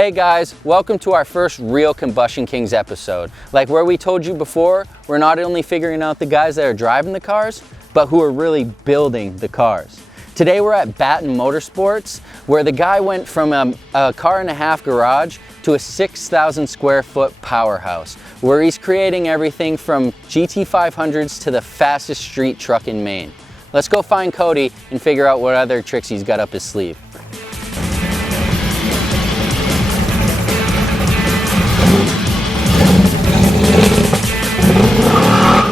Hey guys, welcome to our first real Combustion Kings episode. Like where we told you before, we're not only figuring out the guys that are driving the cars, but who are really building the cars. Today we're at Batten Motorsports, where the guy went from a car and a half garage to a 6,000 square foot powerhouse, where he's creating everything from GT500s to the fastest street truck in Maine. Let's go find Cody and figure out what other tricks he's got up his sleeve.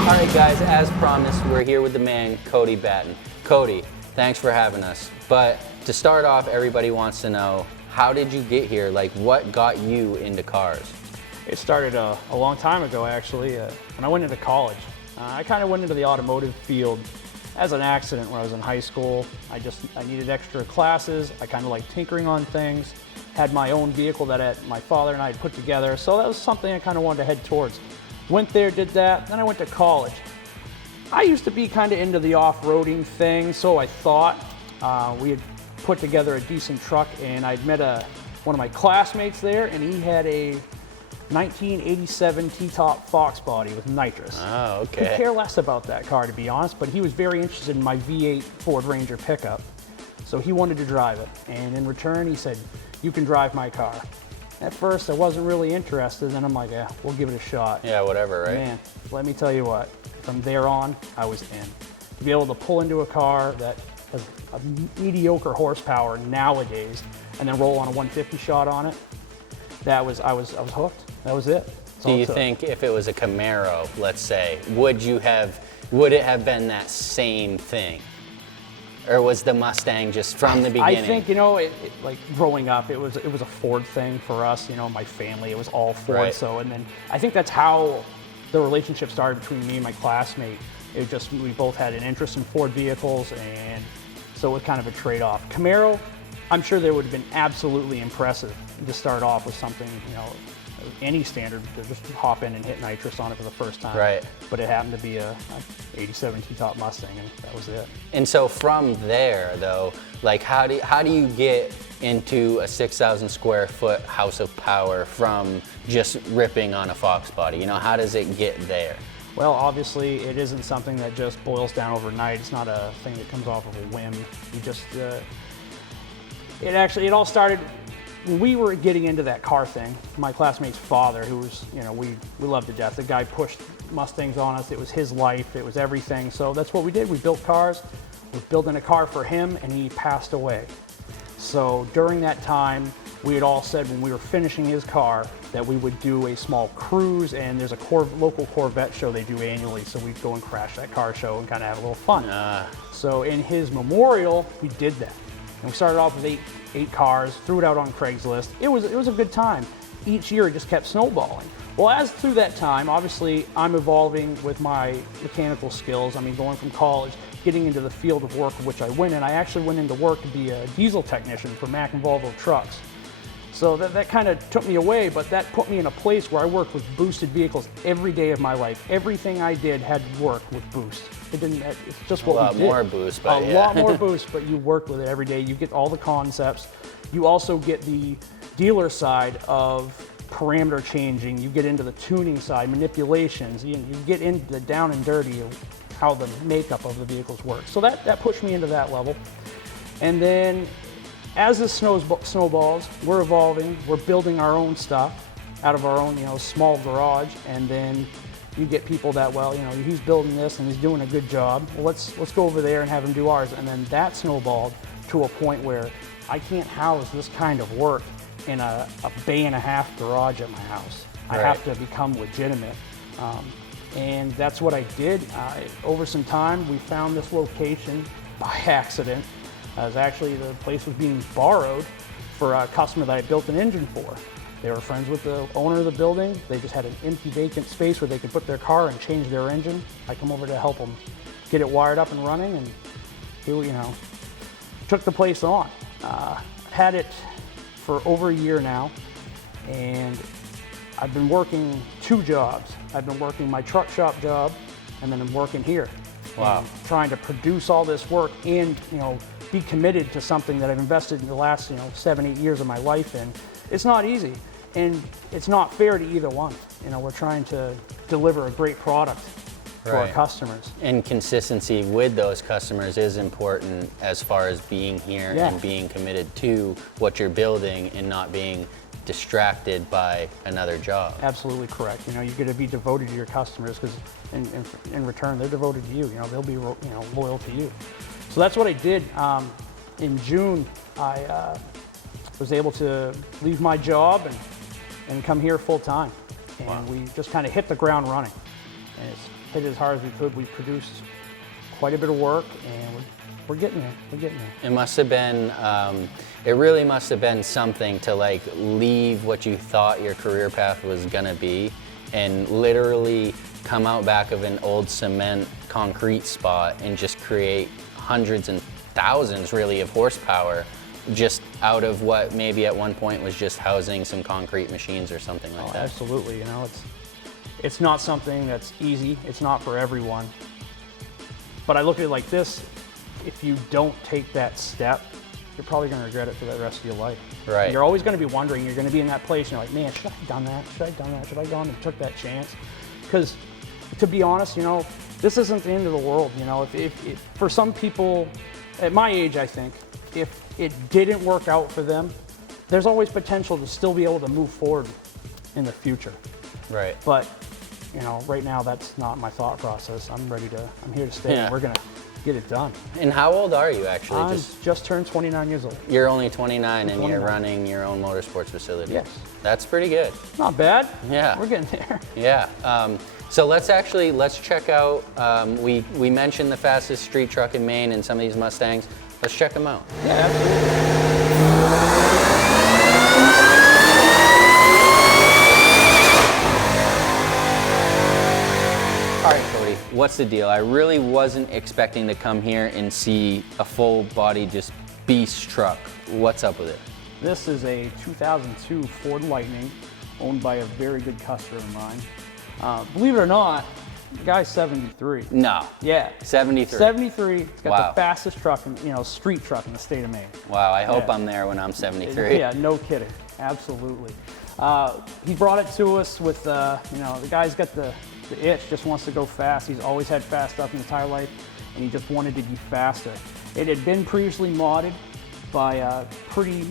Alright guys, as promised, we're here with the man, Coty Batten. Cody, thanks for having us. But to start off, everybody wants to know, how did you get here? Like, what got you into cars? It started a long time ago, actually, when I went into college. I kind of went into the automotive field as an accident when I was in high school. I needed extra classes. I kind of liked tinkering on things. Had my own vehicle that my father and I had put together, so that was something I kind of wanted to head towards. Went there, did that, then I went to college. I used to be kind of into the off-roading thing, so I thought. We had put together a decent truck, and I'd met one of my classmates there, and he had a 1987 T-top Fox body with nitrous. Oh, okay. Could care less about that car, to be honest, but he was very interested in my V8 Ford Ranger pickup, so he wanted to drive it, and in return he said, "You can drive my car." At first I wasn't really interested, then I'm like, yeah, we'll give it a shot. Yeah, whatever, right? Man, let me tell you what, from there on, I was in. To be able to pull into a car that has a mediocre horsepower nowadays, and then roll on a 150 shot on it, I was hooked. That was it. Do you think if it was a Camaro, let's say, would it have been that same thing? Or was the Mustang just from the beginning? I think, like growing up, it was a Ford thing for us. My family, it was all Ford. Right. So, and then I think that's how the relationship started between me and my classmate. It just, we both had an interest in Ford vehicles, and so it was kind of a trade-off. Camaro, I'm sure they would have been absolutely impressive to start off with something, any standard, to just hop in and hit nitrous on it for the first time. Right. But it happened to be a 87 T-top Mustang, and that was it. And so from there, though, like how do you get into a 6,000 square foot house of power from just ripping on a Fox body? How does it get there? Well, obviously, it isn't something that just boils down overnight. It's not a thing that comes off of a whim. You just, it all started when we were getting into that car thing. My classmate's father, who was, we loved to death. The guy pushed Mustangs on us. It was his life. It was everything. So that's what we did. We built cars. We were building a car for him, and he passed away. So during that time, we had all said when we were finishing his car that we would do a small cruise, and there's a local Corvette show they do annually, so we'd go and crash that car show and kind of have a little fun. So in his memorial, we did that. And we started off with eight cars, threw it out on Craigslist. It was a good time. Each year it just kept snowballing. Well, as through that time, obviously I'm evolving with my mechanical skills. I mean, going from college, getting into the field of work which I went in. I actually went into work to be a diesel technician for Mack and Volvo trucks. So that kind of took me away, but that put me in a place where I worked with boosted vehicles every day of my life. Everything I did had to work with boost. It's just what we did. A lot more boost, but a lot more boost, but you work with it every day. You get all the concepts. You also get the dealer side of parameter changing. You get into the tuning side, manipulations. You get into the down and dirty of how the makeup of the vehicles work. So that pushed me into that level. And then as this snowballs, we're evolving. We're building our own stuff out of our own, small garage. And then you get people that, he's building this and he's doing a good job. Well, let's go over there and have him do ours. And then that snowballed to a point where I can't house this kind of work in a bay and a half garage at my house. Right. I have to become legitimate. And that's what I did. Over some time, we found this location by accident. Actually, the place was being borrowed for a customer that I built an engine for. They were friends with the owner of the building. They just had an empty vacant space where they could put their car and change their engine. I come over to help them get it wired up and running, and took the place on. Had it for over a year now, and I've been working 2 jobs. I've been working my truck shop job, and then I'm working here. Wow. Trying to produce all this work and be committed to something that I've invested in the last 7-8 years of my life in. It's not easy, and it's not fair to either one. You know, we're trying to deliver a great product to our customers. And consistency with those customers is important as far as being here and being committed to what you're building and not being distracted by another job. Absolutely correct. You know, you're going to be devoted to your customers because in return, they're devoted to you. You know, they'll be loyal to you. So that's what I did. In June, I was able to leave my job and come here full time. And we just kind of hit the ground running. And it's hit as hard as we could. We produced quite a bit of work, and we're getting there. We're getting there. It must have been, it really must have been something to like leave what you thought your career path was gonna be and literally come out back of an old cement concrete spot and just create hundreds and thousands really of horsepower just out of what maybe at one point was just housing some concrete machines or something like that. Absolutely. You know, it's not something that's easy. It's not for everyone. But I look at it like this: if you don't take that step, you're probably going to regret it for the rest of your life. Right. You're always going to be wondering. You're going to be in that place, and you're like, man, should I have done that? Should I have done that? Should I have gone and took that chance? Because, to be honest, you know, this isn't the end of the world. You know, if for some people at my age, I think, if it didn't work out for them, there's always potential to still be able to move forward in the future. Right. But, you know, right now that's not my thought process. I'm here to stay. And we're gonna get it done. And how old are you actually? I just turned 29 years old. You're only 29 and 29. you're running your own motorsports facility. Yes. That's pretty good. Not bad. Yeah. We're getting there. Yeah. So let's check out, we mentioned the fastest street truck in Maine and some of these Mustangs. Let's check them out. Yeah, absolutely. All right, Cody, what's the deal? I really wasn't expecting to come here and see a full body, just beast truck. What's up with it? This is a 2002 Ford Lightning owned by a very good customer of mine. Believe it or not, the guy's 73. No. Yeah. 73. 73. It's got Wow. the fastest truck, street truck in the state of Maine. Wow, I hope Yeah. I'm there when I'm 73. Yeah, no kidding. Absolutely. He brought it to us with, the guy's got the itch, just wants to go fast. He's always had fast stuff in his entire life, and he just wanted to be faster. It had been previously modded by a pretty,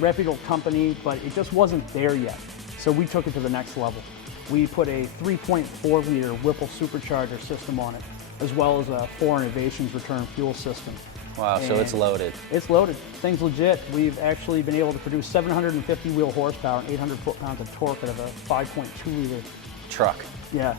reputable company, but it just wasn't there yet. So we took it to the next level. We put a 3.4 liter Whipple Supercharger system on it, as well as a 4 Innovations return fuel system. Wow, so it's loaded. It's loaded. Thing's legit. We've actually been able to produce 750 wheel horsepower and 800 foot-pounds of torque out of a 5.2 liter. Truck. Yeah,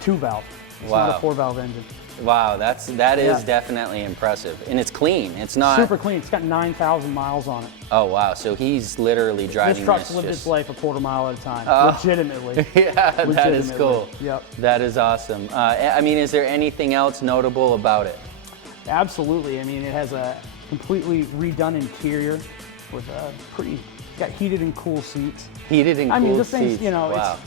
2-valve. It's Wow. not a 4-valve engine. Wow, that is definitely impressive. And it's clean. It's not Super clean. It's got 9,000 miles on it. Oh wow, so he's literally driving This truck's this lived just... its life a quarter mile at a time. Oh. Legitimately. Yeah, that is cool. Yep. That is awesome. I mean, is there anything else notable about it? Absolutely. I mean, it has a completely redone interior with a got heated and cool seats. Heated and cool this thing's, seats. Wow.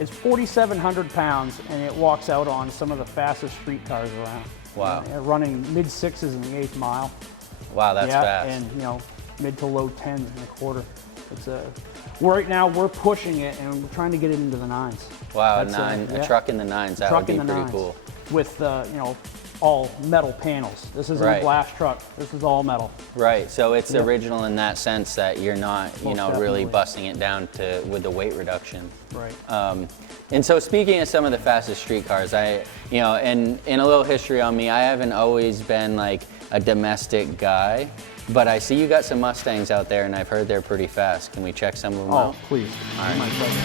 it's 4,700 pounds, and it walks out on some of the fastest street cars around. Wow. Running mid-6s in the 8th mile. Wow, that's fast. And mid to low 10s in the quarter. It's right now we're pushing it, and we're trying to get it into the 9s. Wow, a truck in the 9s. That would be pretty cool. With all metal panels. This isn't a glass truck. This is all metal. Right. So it's original in that sense that you're not, really definitely. busting it down with the weight reduction. Right. And so speaking of some of the fastest street cars, and a little history on me, I haven't always been like a domestic guy, but I see you got some Mustangs out there and I've heard they're pretty fast. Can we check some of them out? Oh, please. All right. My pleasure.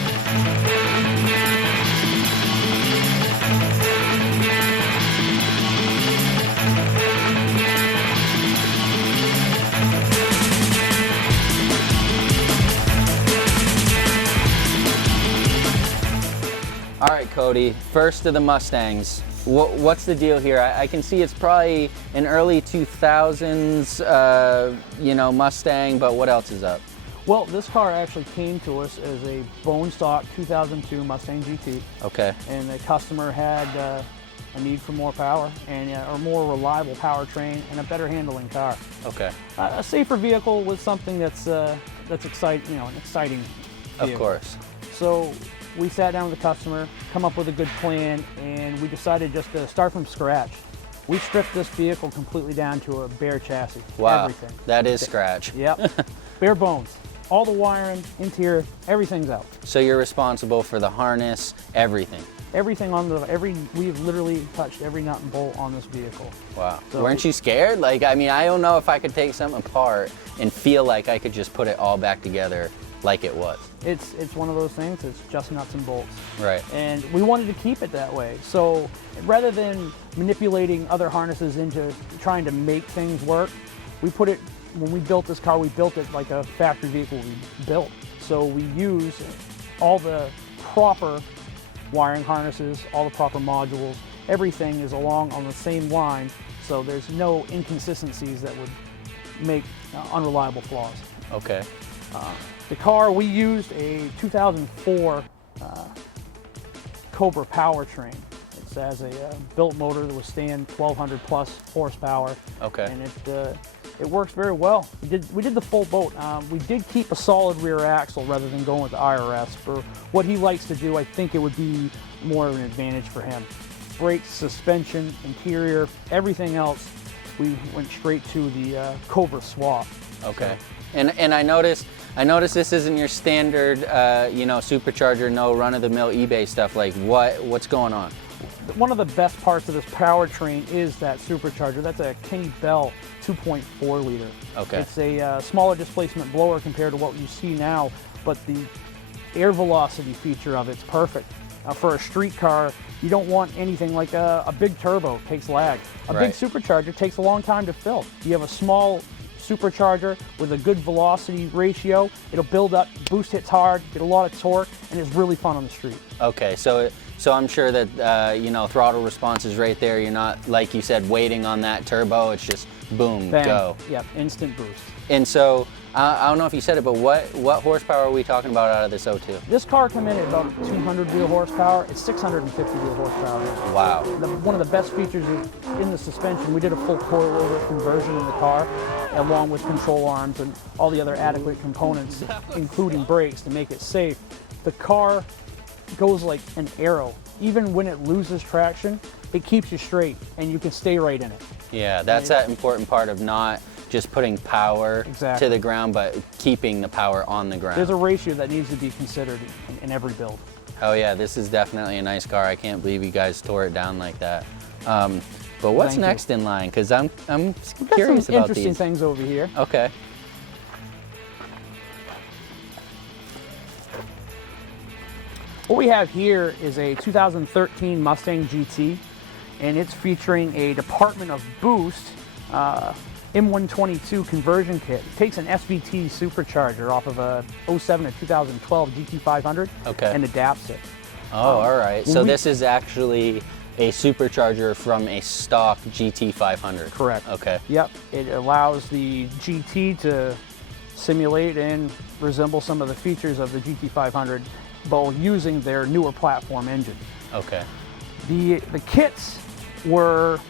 All right, Cody, first of the Mustangs. What's the deal here? I can see it's probably an early 2000s, Mustang, but what else is up? Well, this car actually came to us as a bone stock 2002 Mustang GT. Okay. And the customer had a need for more power and a more reliable powertrain and a better handling car. Okay. A safer vehicle was something that's that's exciting, you know, an exciting vehicle. Of course. So we sat down with the customer, come up with a good plan, and we decided just to start from scratch. We stripped this vehicle completely down to a bare chassis. Wow, everything. that is scratch. Yep, bare bones. All the wiring, interior, everything's out. So you're responsible for the harness, everything. Everything on we've literally touched every nut and bolt on this vehicle. Wow. So, weren't you scared? Like, I mean, I don't know if I could take something apart and feel like I could just put it all back together like it was. It's one of those things, it's just nuts and bolts. Right. And we wanted to keep it that way. So rather than manipulating other harnesses into trying to make things work, when we built this car, we built it like a factory vehicle we built. So we use all the proper wiring harnesses, all the proper modules, everything is along on the same line, so there's no inconsistencies that would make unreliable flaws. Okay. The car, we used a 2004 Cobra powertrain. It has a built motor that would stand 1,200 plus horsepower. Okay. And it works very well. We did the full boat. We did keep a solid rear axle rather than going with the IRS. For what he likes to do, I think it would be more of an advantage for him. Brakes, suspension, interior, everything else, we went straight to the Cobra swap. Okay. So. And I noticed this isn't your standard, supercharger, no run-of-the-mill eBay stuff. Like, what's going on? One of the best parts of this powertrain is that supercharger. That's a Kenny Bell 2.4 liter. Okay. It's a smaller displacement blower compared to what you see now, but the air velocity feature of it's perfect. For a street car, you don't want anything like a big turbo, takes lag. A big supercharger takes a long time to fill. You have a small supercharger with a good velocity ratio, it'll build up, boost hits hard, get a lot of torque, and it's really fun on the street. Okay, so I'm sure that throttle response is right there. You're not, like you said, waiting on that turbo. It's just boom, bang, go. Yep, instant boost. And so I don't know if you said it, but what horsepower are we talking about out of this O2? This car came in at about 200 wheel horsepower. It's 650 wheel horsepower. Wow. One of the best features is in the suspension. We did a full coilover conversion in the car, along with control arms and all the other adequate components, including brakes to make it safe. The car goes like an arrow. Even when it loses traction, it keeps you straight and you can stay right in it. Yeah, that's that important part of not just putting power to the ground, but keeping the power on the ground. There's a ratio that needs to be considered in every build. Oh yeah, this is definitely a nice car. I can't believe you guys tore it down like that. But what's next in line? Because I'm curious about interesting these. things over here. Okay. What we have here is a 2013 Mustang GT, and it's featuring a Department of Boost M122 conversion kit. It takes an SVT supercharger off of a 07 to 2012 GT500 and adapts it. Oh, all right. So this is actually a supercharger from a stock GT500. Correct. Okay. Yep. It allows the GT to simulate and resemble some of the features of the GT500 while using their newer platform engine. Okay. The kits were,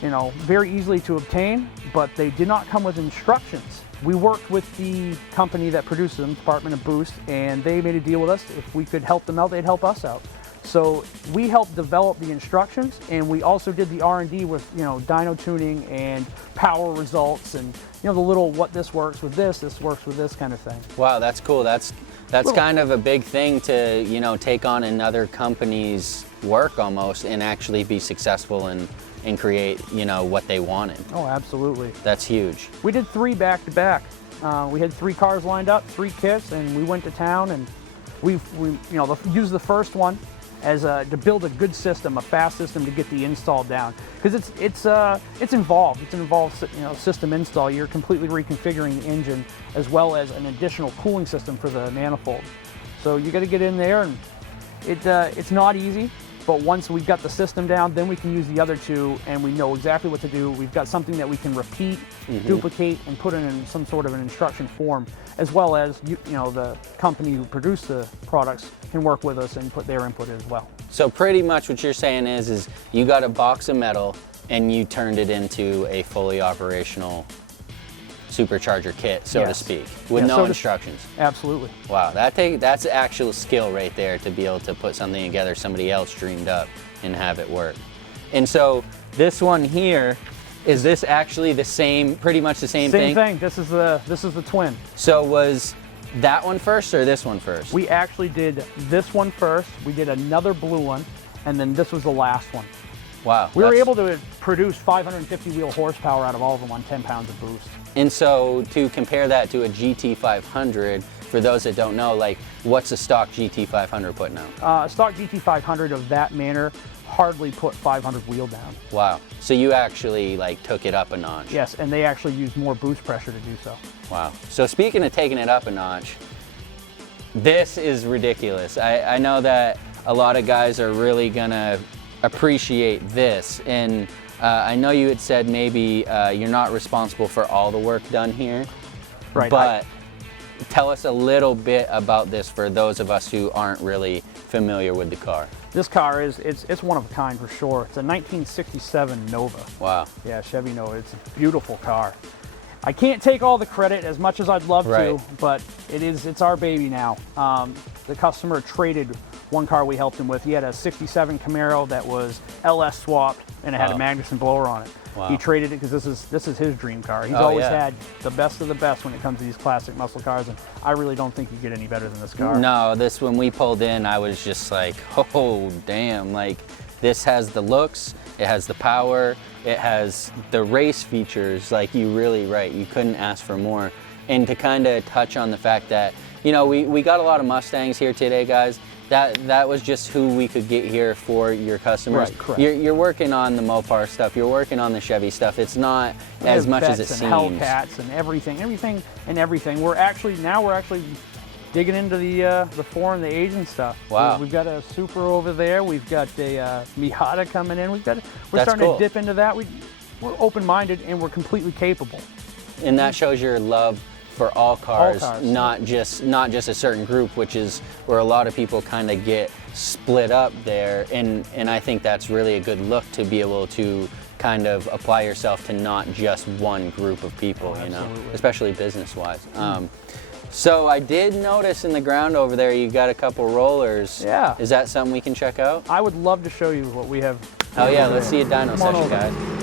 very easily to obtain, but they did not come with instructions. We worked with the company that produces them, Department of Boost, and they made a deal with us. If we could help them out, they'd help us out. So we helped develop the instructions, and we also did the R&D with, dyno tuning and power results, and the little what this works with this works with this kind of thing. Wow, that's cool. That's kind of a big thing to take on another company's work almost, and actually be successful and create what they wanted. Oh, absolutely. That's huge. We did 3 back to back. We had 3 cars lined up, 3 kits, and we went to town, and we used the first one as to build a good system, a fast system to get the install down, because it's involved. It's an involved system install. You're completely reconfiguring the engine as well as an additional cooling system for the manifold. So you got to get in there, and it's not easy. But once we've got the system down, then we can use the other 2, and we know exactly what to do. We've got something that we can repeat, duplicate, and put in some sort of an instruction form, as well as the company who produced the products can work with us and put their input as well. So pretty much what you're saying is you got a box of metal and you turned it into a fully operational Supercharger kit, so to Yes. speak, with Yeah, no so instructions. Absolutely. Wow, that's actual skill right there to be able to put something together somebody else dreamed up and have it work. And so this one here, is this actually the same, pretty much the same thing? Same thing. This is the twin. So was that one first or this one first? We actually did this one first. We did another blue one, and then this was the last one. Wow. We were able to produce 550 wheel horsepower out of all of them on 10 pounds of boost. And so to compare that to a GT500, for those that don't know, like what's a stock GT500 putting out? A stock GT500 of that manner hardly put 500 wheel down. Wow. So you actually like took it up a notch. Yes, and they actually use more boost pressure to do so. Wow. So speaking of taking it up a notch, this is ridiculous. I know that a lot of guys are really gonna appreciate this, and I know you had said maybe you're not responsible for all the work done here, Right. but tell us a little bit about this for those of us who aren't really familiar with the car. This car it's one of a kind for sure. It's a 1967 Nova. Wow. Yeah, Chevy Nova. It's a beautiful car. I can't take all the credit as much as I'd love Right. to, but it's our baby now. The customer traded one car we helped him with. He had a 67 Camaro that was LS swapped and it had Wow. a Magnuson blower on it. Wow. He traded it because this is his dream car. He's Oh, always yeah. had the best of the best when it comes to these classic muscle cars, and I really don't think you get any better than this car. No, this, when we pulled in, I was just like, oh, damn, like this has the looks, it has the power, it has the race features, like you really right, you couldn't ask for more. And to kind of touch on the fact that, you know, we got a lot of Mustangs here today, guys. That was just who we could get here for your customers. Right, correct. You're working on the Mopar stuff, you're working on the Chevy stuff. It's not as much as it Vets seems. and Hellcats and everything. We're actually digging into the foreign, the Asian stuff. Wow. We've got a Supra over there. We've got a Miata coming in. We're That's starting cool. to dip into that. We're open-minded and we're completely capable. And that shows your love for all cars, cars. not just a certain group, which is where a lot of people kind of get split up there. And I think that's really a good look to be able to kind of apply yourself to not just one group of people, you know, Absolutely. especially business-wise. So I did notice in the ground over there you got a couple rollers. Yeah. Is that something we can check out? I would love to show you what we have. Oh yeah, let's see a dyno Come on session, over. guys.